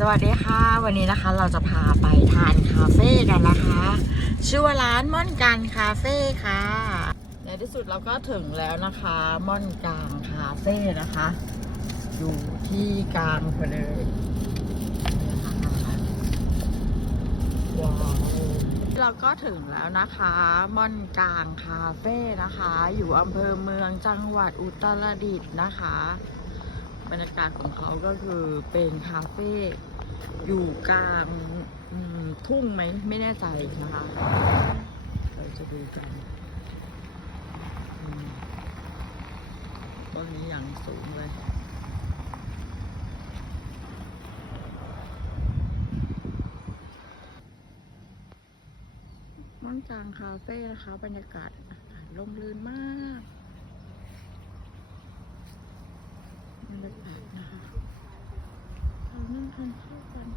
สวัสดีค่ะ วันนี้นะคะเราจะพาไปทานคาเฟ่กันนะคะ ชื่อว่าร้านม่อนการคาเฟ่ค่ะในที่สุดเราก็ถึงแล้วนะคะ ม่อนกลางคาเฟ่นะคะ อยู่ที่กลางไปเลยว้าวเราก็ถึงแล้วนะคะ ม่อนกลางคาเฟ่นะคะ อยู่อำเภอเมืองจังหวัดอุตรดิตถ์นะคะ บรรยากาศของเขาก็คือเป็นคาเฟ่อยู่กลางทุ่งไหมไม่แน่ใจนะคะเราจะดูกันต้นนี้อย่างสูงเลยม่อนจางคาเฟ่นะคะ บรรยากาศอากาศร่มรื่นมาก บรรยากาศนะคะเรานั่งทานข้าวกัน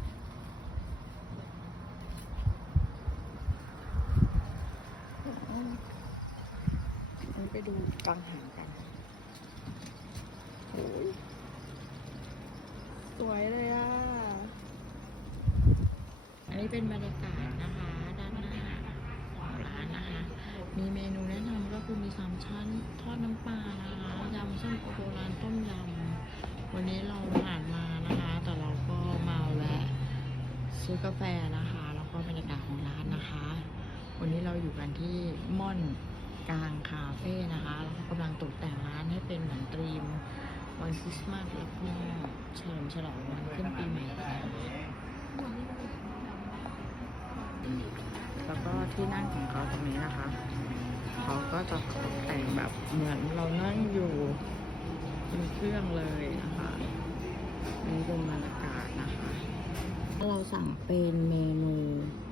ไปดูกังหันกันโอ้ยสวยเลยอะ อันนี้เป็นบรรยากาศนะคะ ด้านหน้าของร้านนะคะ มีเมนูแนะนำก็คือมีสามชั้นทอดน้ำปลานะคะยำส้มโอโบราณต้มยำ วันนี้เราผ่านมานะคะ แต่เราก็มาแวะซื้อกาแฟนะคะ แล้วก็บรรยากาศของร้านนะคะ วันนี้เราอยู่กันที่ม่อนกลางคาเฟ่นะคะแล้วก็กำลังตกแต่งร้านให้เป็นเหมือนตรีมวันคริสต์มาสแล้วก็เฉลิมฉลองวันขึ้นปีใหม่แล้วก็ที่นั่งของเขาตรงนี้นะคะ เขาก็จะตกแต่งแบบเหมือนเรานั่งอยู่ บนเครื่องเลยนะคะอันนี่เป็นบรรยากาศนะคะ เราสั่งเป็นเมนู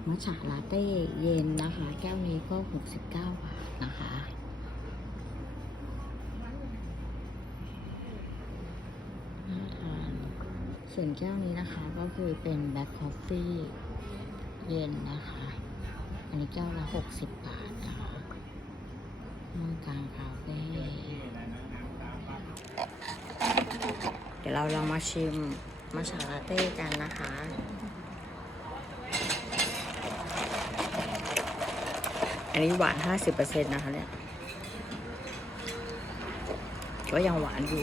มัชฉะลาเต้เย็นนะคะ แก้วนี้ก็ 69 บาทนะคะน่าทานส่วนแก้วนี้นะคะก็คือเป็นแบล็คคอฟฟี่เย็นนะคะ อันนี้แก้วละ 60 บาทนะคะม่อนกลางคาเฟ่ เดี๋ยวเราลองมาชิมมัชฉะลาเต้กันนะคะ อันนี้หวาน 50%นะคะเนี่ย ก็ยังหวานอยู่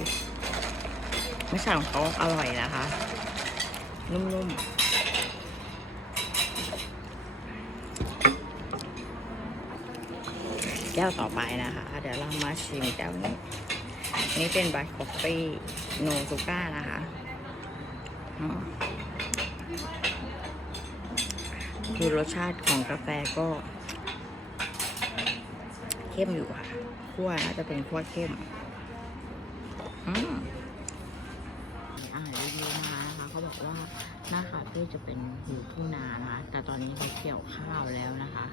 มัชฉะของเขาอร่อยนะคะ นุ่มๆแก้วต่อไปนะคะ เดี๋ยวเรามาชิมแก้วนี้ นี่เป็นบ a คอฟฟี่โนซูก้านะคะคือรสชาติของกาแฟก็ เข้มอยู่ค่ะขั้วน่าจะเป็นขั้วเข้มอืมอ่านรีวิวมานะคะเขาบอกว่าหน้าคาเฟ่จะเป็นอยู่ทุ่งนานะคะ แต่ตอนนี้เขาเกี่ยวข้าวแล้วนะคะ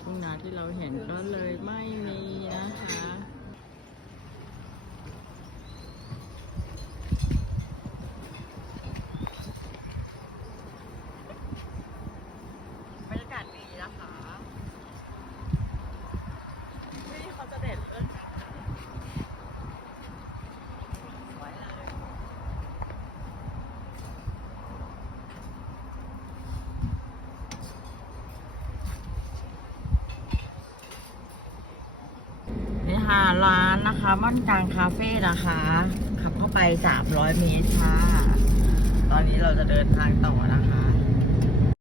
ทุ่งนาที่เราเห็นก็เลยไม่มีนะคะ บรรยากาศดีนะคะนี่เขาจะเด็ดเรื่องการถ่ายสวยเลย นี่ค่ะร้าน นะคะม่อนกลางคาเฟ่นะคะ ขับเข้าไป 300 เมตรค่ะ ตอนนี้เราจะเดินทางต่อนะคะ